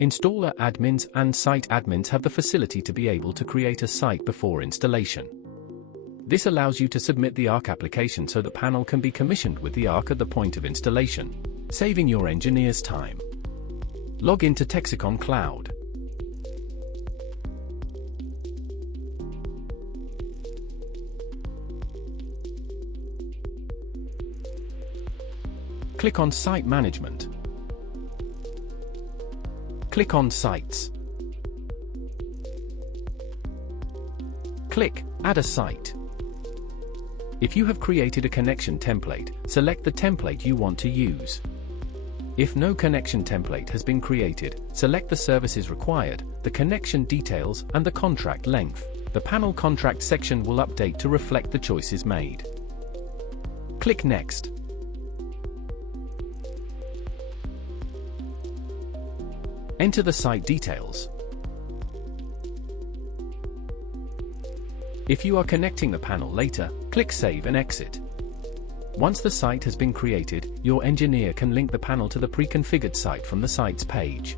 Installer admins and site admins have the facility to be able to create a site before installation. This allows you to submit the ARC application so the panel can be commissioned with the ARC at the point of installation, saving your engineers time. Log into Texecom Cloud. Click on Site Management. Click on Sites. Click Add a Site. If you have created a connection template, select the template you want to use. If no connection template has been created, select the services required, the connection details, and the contract length. The panel contract section will update to reflect the choices made. Click Next. Enter the site details. If you are connecting the panel later, click Save and Exit. Once the site has been created, your engineer can link the panel to the pre-configured site from the site's page.